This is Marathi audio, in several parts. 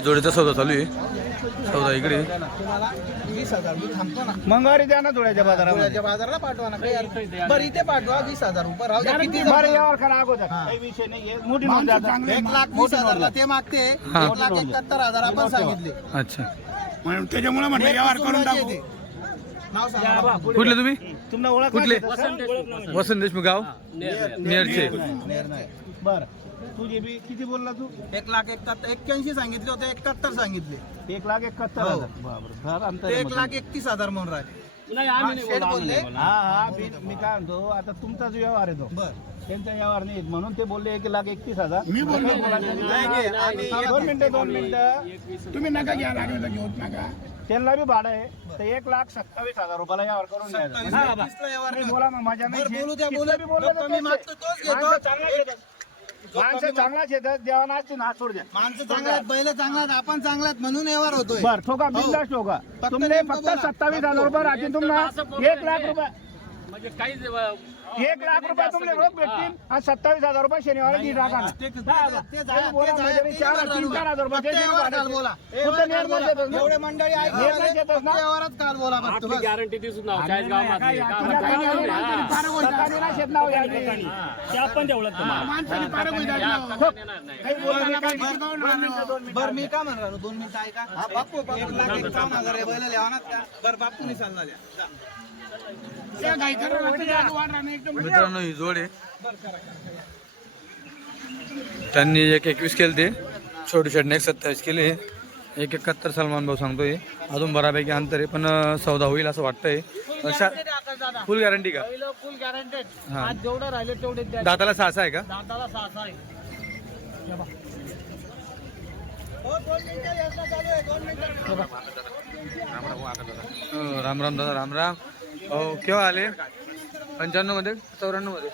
जोडीचा सौदा चालू आहे. सौदा इकडे. वीस हजार मी थांबतो ना मंगळवारी द्या ना धुळ्याच्या बाजारला पाठवा ना काही अर्थ नाही. बरं इथे पाठवा वीस हजार रुपये. राहू द्या किती बरं जण? यावर करा अगोदर. काही विषय नाहीये मोठी नोंद द्या आता. एक लाख वीस हजारला ते मागते. हा. एक लाख एकाहत्तर हजार आपण सांगितले. अच्छा. त्याच्यामुळे म्हटलं यावर करून टाकू. कुठले? तुम्ही? कुठले? वसंत देशमुख गाव. नेरचे. बर. तुझे बी किती बोलला तू? एक लाख एकाहत्तर एक्क्याऐंशी सांगितले होते एकाहत्तर सांगितले. एक लाख एकाहत्तर हो. एक. लाख एकतीस हजार म्हणून राहिले. हा, हा हा मी काय म्हणतो आता तुमचाच व्यवहार आहे तो. बर. त्यांचा व्यवहार नाही. म्हणून ते बोलले एक लाख एकतीस हजार. मी आम्ही दोन मिनिटं दोन मिनिटं. तुम्ही नका घ्या लागलं घेऊन नका. त्यांना बी भाडं आहे. तर एक लाख सत्तावीस हजार रुपयाला व्यवहार करून द्यायचा हा, बा. तुम्ही. बोला मग माझ्या नाही बरं, बोलू शेत- द्या, बोलू. किती बी बोललं जो तर कमी तेच मागतो आहे. तोच घेतो. माणसं चांगला शेतात माणसं चांगला शेतात देवा नाचते ना हात सोड द्या. माणसं चांगला आहेत बैल चांगला आहेत आपण चांगला आहेत म्हणून व्यवहार होतोय. बर ठोका हो. बिंदास ठोका. फक्त तुमने नेमकं फक्त बोला. सत्तावीस हजार रुपये राहतील तुम्हाला. एक लाख रुपये. म्हणजे काहीच एक लाख रुपये तुमले रोख भेटतील. आणि सत्तावीस हजार रुपये शनिवारी दी टाका ना. ते- ते- हा, ते- ते- तुम्ही बोला ते- म्हणजे मी ते- चार ते- तीन चार हजार रुपये बोला. ना. एवढे मंडळी ना. काल बोला फक्त आपली बस. गॅरंटी चाळीस तुला नाही, माणसाने पार काही. दोन मिनिटं, दोन मिनिटं. बरं मी काय म्हणणार? दोन मिनिटं ऐका. एक लाख एकावन्न हजार बैल बरं द्या जा. मित्रांनो ही जोड आहे. त्यांनी एक एकवीस केले ते छोटी शर्टने एक सत्तावीस केले. एक एकाहत्तर सलमान भाऊ सांगतोय. अजून बऱ्यापैकी अंतर आहे पण सौदा होईल असं वाटतंय. फुल गॅरंटी का? फुल गॅरंटेड हा. आज राहिले तेवढे दाताला सहासा आहे का? दाताला सहासा आहे हो राम राम दादा राम राम. हो केव्हा आले? पंच्याण्णवमध्ये? चौऱ्याण्णवमध्ये?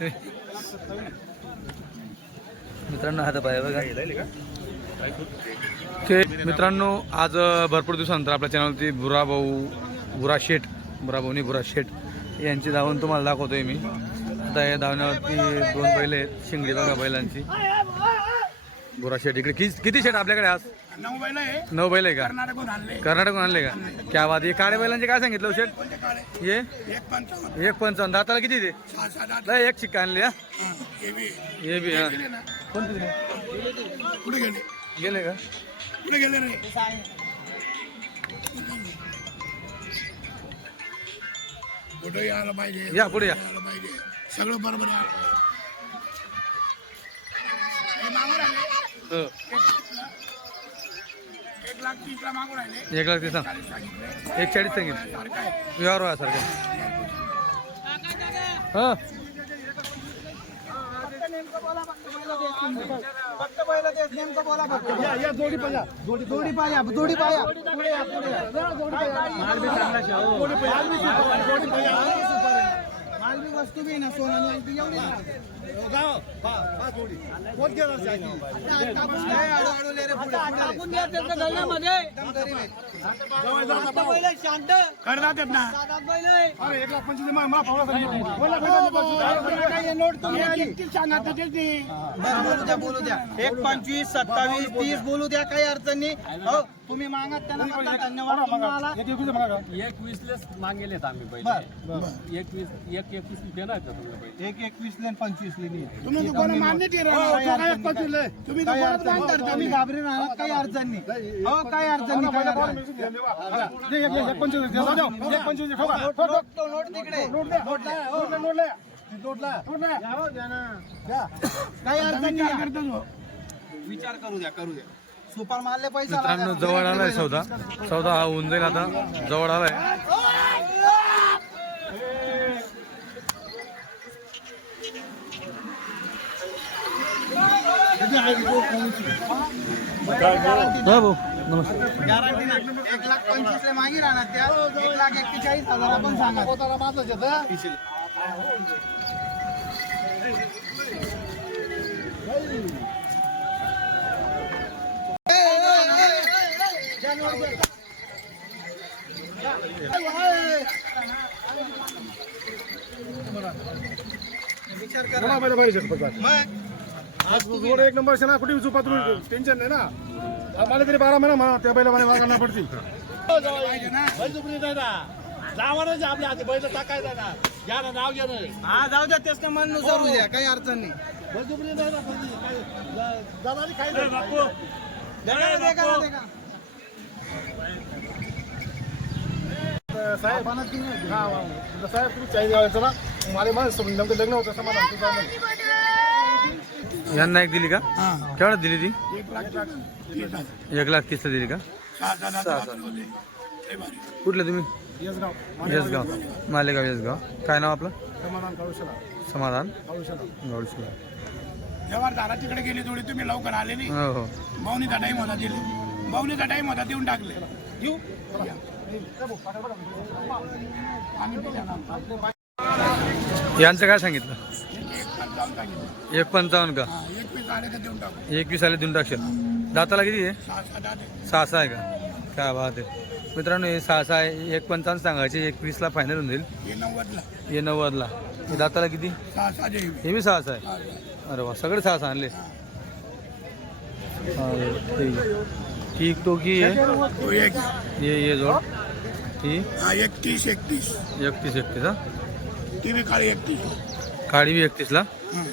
मित्रांनो हात पाय बघा. मित्रांनो आज भरपूर दिवसानंतर आपल्या चॅनलवरती बुरा भाऊ बुरा शेठ बुरा भाऊनी बुरा शेठ यांची धावून तुम्हाला दाखवतोय मी. आता या धावण्यावरती दोन बैल आहेत शिंगडी बघा बैलांची. बुरा शेठ इकडे. किती किती शेठ आपल्याकडे आज? नऊ बैल आहे. नऊ बैल आहे का? कर्नाटकहून आणले. का? क्या बात हे काळे बैलांचे काय सांगितलं हो शेठ हे? एक पंचावन्न. एक पंचावन्न. दाताला किती ते? सहा सात आठ. नाही एक शिक्का आणली हा? हा, हे बी हे बी हा. गेले ना. कोणते ते? कुठे गेले. गेले का? कुठे गेले रे. कुठे यायला पाहिजे. या पुढे या. यायला पाहिजे. सगळं बरोबर आहे हे मागून राहिले हो. एक लाख तीसला राहिले एक लाख चाळीस एक चाळीस सांगितलं. व्यवहार व्हा सारखं. हा. जोडी जोडी पाया जोडी पाया पुढे या पुढे या. माल बी चांगला जोडी पाहिजे जोडी पाहिजे माल बी वस्तू बी ना सोनानी अंगठी एवढी ना. काय हळूहळू ले रे पुढे, पुढे. एकदम गरीब आहे. करतात येत ना अरे एक लाख पंचवीस मला मला पावला सांगितलं. बोला, बोला, बोला. काय हे नोट तुम्ही आली एकतीस सांगा त्याच्यात ती. बरं, बोलू द्या बोलू द्या एक पंचवीस सत्तावीस तीस बोलू द्या काही अडचण नाही हो तुम्ही त्यांना म्हणता धन्यवाद तुम्हाला एकवीस वीसलेच मागेलेत आम्ही बर पहिले एक वीस एक एकवीस देणार का तुम्ही पहिले एक एकवीस ले पंचवीस. तुम्ही दुकान मान्य. हो. तुम्ही काही दुकानात अडचण नाही. तुम्ही घाबरे राहणार काही अडचण नाही हो काही अडचण नाही काही अडचण पंचवीस. नोट तिकडे नोट द्या. नोट काही नाही? विचार करू द्या करू द्या. सुपर मारले पैसा मित्रांनो जवळ आलाय सौदा. सौदा हा होऊन जाईल आता. जवळ आलाय. हा भाऊ नमस्कार गॅरंटी ना एक लाख पंचवीस मागे राहणार त्या. एक लाख एक्केचाळीस हजार आपण सांगा. विचार करा. मग जोड. एक नंबर ना कुठे झोपा तुम्ही टेन्शन नाही ना मला तरी बारा महिना म्हणा त्या बैला मला वागायला पडतील जावानच आपल्या हाती बैल टाकायचा ना. घ्या ना नाव घ्या ना. हा जाऊ द्या तेच मननुसार होऊ द्या काही अडचण नाही. बळजुबरी नाही ना कोणी. काय- जनावरी काही नाही. देखा ना, देखा ना, देखा. साहेब हा वा. साहेब तुम्ही चाळीस गावायचं ना मला माझं नेमकं लग्न होतं समाधान तुझं झालं. यांना एक दिली का? केवढ्यात दिली ती? एक लाख तीसला दिली का. कुठले तुम्ही? येसगाव येसगाव. मालेगाव येसगाव. काय नाव आपलं? समाधान कौशला समाधान? गौडशिला जेव्हा दादा तिकडे गेले थोडी तुम्ही लवकर आले नाही. हो हो. भावनीचा टाइम होता दिले भावनीचा टाइम होता देऊन टाकले. येऊ. यांचं काय सांगितलं? एक पंचावन्न का देऊन टाकू. एकवीस आले देऊन टाकशील. दाताला किती आहे. सहा सहा आहे का? काय बात आहे. मित्रांनो हे सहा सहा एक पंचावन्न सांगायचे एकवीसला फायनल होऊन जाईल. हे नव्वदला हे नव्वदला हे दाताला किती? सहा सहा जे हे बी सहा सहा आहे. अरे वा सगळे सहा सहा आणले. हा, ठीक आहे. ठीक तो की आहे. तो एक. ये ये जोड. ही. हा एकतीस एकतीस. एकतीस एकतीस हा. ती बी काळी एकतीस. काळी बी एकतीसला हं.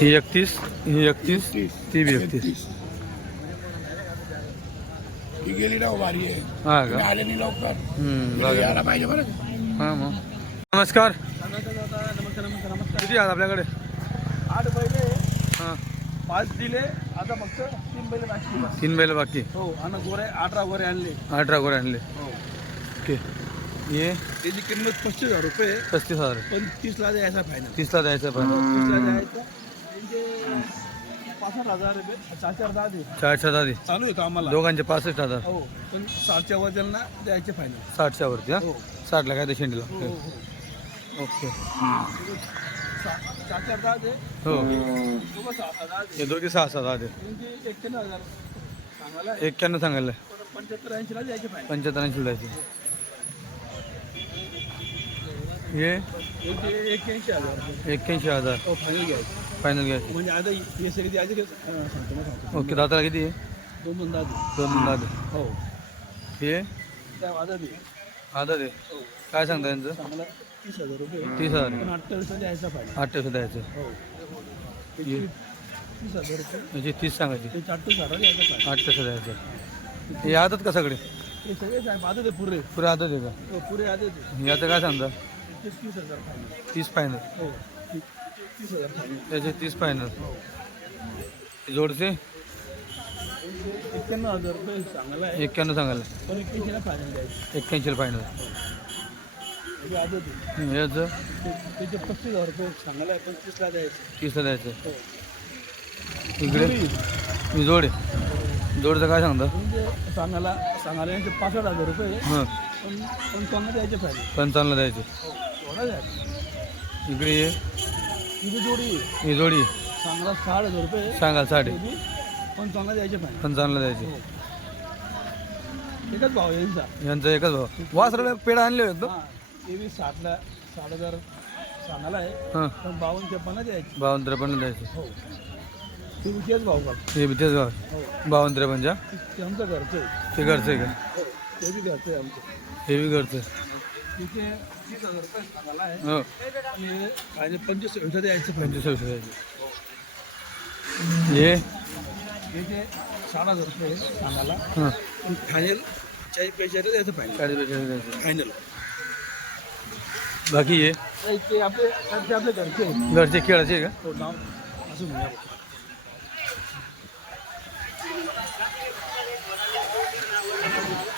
ही एकतीस ही एकतीस ती बी एकतीस। गेली आहे हा तुम्ही का? आले नाही लवकर. हम्म, बघा. यायला पाहिजे बरं. हा मग. नमस्कार. किती आहेत आपल्याकडे? आठ बैले हाँ. पाच दिले आता फक्त तीन बैल बाकी. तीन बैल बाकी. हो आणि गोरे अठरा गोरे आणले. अठरा गोरे आणले. हो. ओके. ये त्याची किंमत पस्तीस हजार रुपये. पस्तीस हजार. पण तीसला द्यायचा फायनल तीसला द्यायचं पण तीसला द्यायचा. त्यांचे पासष्ट हजार रुपये चार चार दहा दे. चारशे दादी चालू येतो आम्हाला. दोघांचे पासष्ट हजार. हो पण सातच्या वजनला द्यायचे फायनल साठच्या वरती हा? हो. साठला काय ते शेंडीला. हो हो. हो ओके चार चार दहा दे. हो. दोघं सहा सहा दहा दे. हे दोघे सहा सहा दहा त्यांचे एक्क्याण्णव हजार. सांगायला? एक्क्याण्णव सांगायला. पंच्याहत्तर ऐंशीला द्यायचे फायनल. पंच्याहत्तर ऐंशी द्यायचे. हे? त्यांचे एक्क्याऐंशी हजार. एक्क्याऐंशी हजार. हो फायनल घ्यायचे. फायनल घ्यायचे. म्हणजे आता हे सगळी द्यायचे का हा, सांगतो ना सांगतो. ओके दाताला किती आहे? दोन दोन दहा दे. दोन दोन दादे हो. हे? त्या वादा दे. आधा दे. हो. काय सांगता यांचं? सांगायला तीस हजार रुपये. तीस हजार. पण अठ्ठावीसला द्यायचा फायनल अठ्ठावीस द्यायचं. हो. त्याची तीस हजार रुपये. म्हणजे तीस सांगायचे. अठ्ठावीस हजार द्यायचा फायनल अठ्ठावीस द्यायचं. हे आदत का सगळे? हे आदत आहे पुरे. पुरे आदत आहे का? हो पुरे आदत आहे. याचं काय सांगता? तीस हजार फायनल तीस फायनल हो ती- तीस हजार फायनल त्याचे तीस फायनल जोडचे एक्क्याण्णव हजार रुपये सांगायला आहे. एक्क्याण्णव सांगायला. पण एक्क्याऐंशीला फायनल द्यायचं एक्क्याऐंशी फायनल हे. याचं ते- त्याचे पस्तीस हजार रुपये सांगायला द्यायचं. तीसला द्यायचं. हो. इकडे? मी जोड? आहे जोडचं काय सांगता? म्हणजे सांगायला सांगायला यांचे पासष्ट हजार रुपये. हां. पण पण त्यांना द्यायचे फायनल पंचावन्नला द्यायचे. हो. थोडा द्यायचं. इकडे ये. ही जोडी ही जोडी सांगायला साठ हजार रुपये. त्याची पण चांगला द्यायचे फायनल पंचावन्नला द्यायचे. हो. एकच भाव यांचा. यांचा एकच भाव. वासराला पेढा आणले एकदम हां ते बी साठला साठ हजार सांगायला आहे. हां. पण बावन्न त्रेपन्न द्यायचे बावन्न त्रेपन्न द्यायचे हो. ते बी तेच भाव का हे बी तेच भाव हो. बावन्न त्रेपन्नच्या ते आमचं घरचं आहे. ते घरचं आहे का? हो. ते बी घरचं आहे आमचं. हे बी घरचं आहे. तिथे तीस हजार रुपये सांगायला आहे. हो. आणि आणि पंचवीस एवढं द्यायचं फायनल पंचवीस वर्ष द्यायचे हे. तिथे साठ हजार रुपये सांगायला हां. फायनल चाळीस पैसे द्यायचं फायनल चाळीस वर्ष द्यायचे फायनल बाकी हे? ते आपले ते आपले घरचे आहे. घरचे खेळाचे आहे का? नाव असं म्हणूया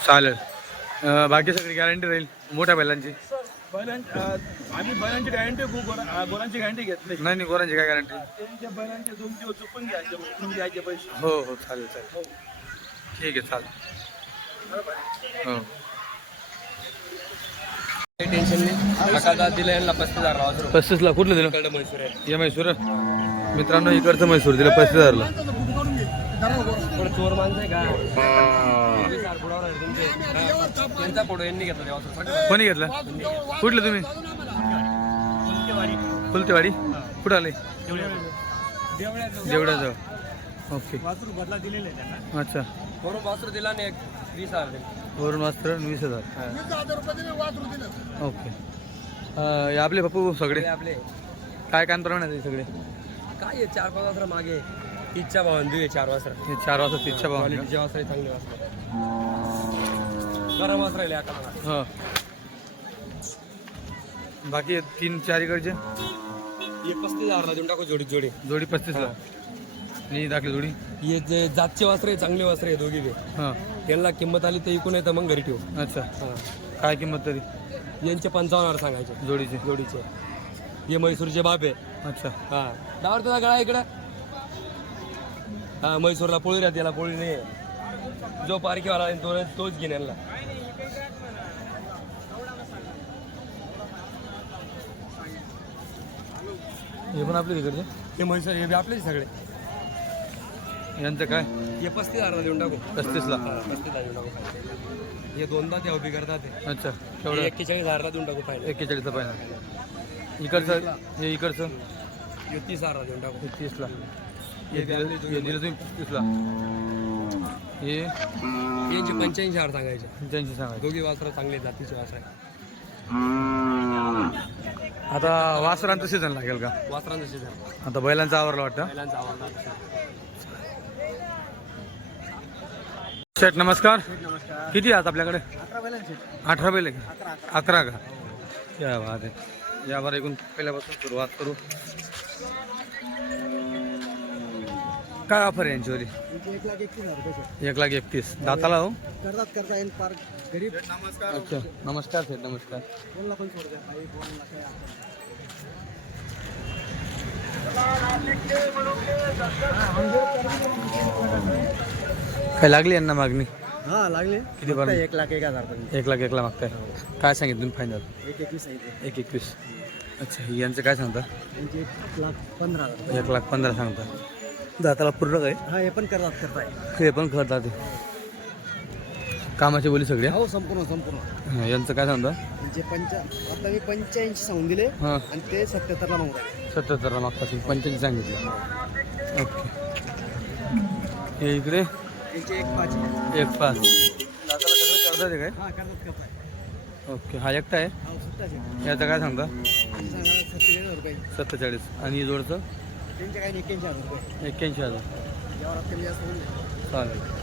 चालेल. अं, बाकी सगळी गॅरंटी राहील मोठ्या बैलांची? बैलां अं, आम्ही बैलांची गॅरंटी गोरांची गॅरंटी घेत नाही नाही नाही गोरांची काय गॅरंटी त्यांच्या बैलांचे दोन दिवस घ्यायचे घ्यायचे पैसे हो हो चालेल चालेल. हो ठीक आहे चालेल. हो. टेन्शन नाही. दिला यांना पस्तीस हजार वाजरू पस्तीसला कुठलं दिलं? इकडं म्हैसूर आहे. या म्हैसूर? मित्रांनो इकडचं म्हैसूर दिलं पस्तीस हजारला पुढे चोर माणसं आहे का? पोलीस आर पुढावर आहे तुमचे. हा. त्यांचा फोटो यांनी घेतला. कोणी घेतलं? कुठलं तुम्ही? फुलतेवाडी? कुठं आले? देवड्याजवळ ओके. बदला दिलेला आहे त्यांना. अच्छा. वासरू दिला आणि एक वीस हजार दिले. वरून मास्तर वीस हजार. ओके. हे आपले पप्पू सगळे? हे आपले. काय काय प्रमाण आहे सगळे? काय आहे चार पाच वाजता मागे. तीसच्या भावान देऊ चार वाजता. हे चार वाजता तीसच्या भाव क्वालिटीचे वाजता चांगले वाजता. गरम वाजता राहिले एकाला हां. बाकी तीन चार इकडचे? हे पस्तीस हजारला देऊन टाकू जोडी जोडी. जोडी पस्तीसला आणि दाखली जोडी? हे जे जातचे वासरे आहे, चांगले वासरे आहे दोघी बी. हां. यांना किंमत आली तर इकून येतं मग घरी ठेवू. अच्छा. हा. काय किंमत तरी? यांचे पंचावन्न हजार सांगायचे. जोडीची. जोडीचे. हे म्हैसूरचे बाप आहे. अच्छा. हा. डावर तुझा गळा इकडं. हा म्हैसूरला पोळी राहते याला पोळी नाही जो पारखीवाला आहे तो तोच घेईन यांना. हे पण आपले तिकडचे हे म्हैसूर हे बी आपलेच सगळे. यांचं काय? हे पस्तीस हजारला देऊन टाकू. पस्तीसला. हा, पस्तीसला देऊन टाकू हे दोनदा ते उभी करतात ते. अच्छा हे तेवढं. एक्केचाळीस हजारला देऊन टाकू फायनल. एक्केचाळीसचा पाहिजे इकडचं हे इकडचं. हे तीस हजारला देऊन टाकू. हे तीसला. हे दिलं हे दिलं तुम्ही पस्तीसला. हे यांचे पंच्याऐंशी हजार सांगायचे. त्यांची सांगायचं. दोघी वासरं चांगले जातीचे वासर आहे आता वासरांचं सीझन लागेल का? वासरांचं सीझन आता बैलांचा आवरला वाटतं. बैलांचा आवडता शेठ नमस्कार। किती आहात आपल्याकडे? अठरा बैल अकरा का? क्या बात आहे. यावर ऐकून पहिल्यापासून सुरुवात करू. काय ऑफ़र आहे यांच्यावरी? एक लाख एकतीस दाताला हो? करतात करता येईल पार गरीब. अच्छा. नमस्कार सेठ नमस्कार. काय लागली यांना मागणी? हा लागले. किती पर्यंत? एक लाख एक हजार पर्यंत. एक लाख एक लाख मागताय. काय सांगितलं फायनल? एक एकवीस आहे एक एकवीस. अच्छा यांचं काय सांगता? त्यांचे एक लाख पंधरा हजार एक लाख पंधरा सांगता. दाताला पूर्ण काय? हा हे पण करतात करताय. हे पण करतात कामाची बोली सगळ्या हो संपूर्ण संपूर्ण. हा, यांचं काय सांगता? त्यांचे पंचा आता मी पंच्याऐंशी सांगून दिले. हां. आणि ते सत्याहत्तरला मागून राहिले सत्याहत्तरला मागतात पंच्याऐंशी सांगितलं. ओके. हे इकडे? एक पाच आहे. एक पाच. दाताला सगळं करतात ते काय? हा ओके हा एकटा आहे? हा सुट्टाच आहे. याचं काय सांगता? सांगा सत्तेचाळीस हजार रुपये. सत्तेचाळीस. आणि जोडचं? काही एक्क्याऐंशी हजार रुपये. एक्क्याऐंशी हजार. यावर आता कमी जास्त होऊन जाईल. चालेल.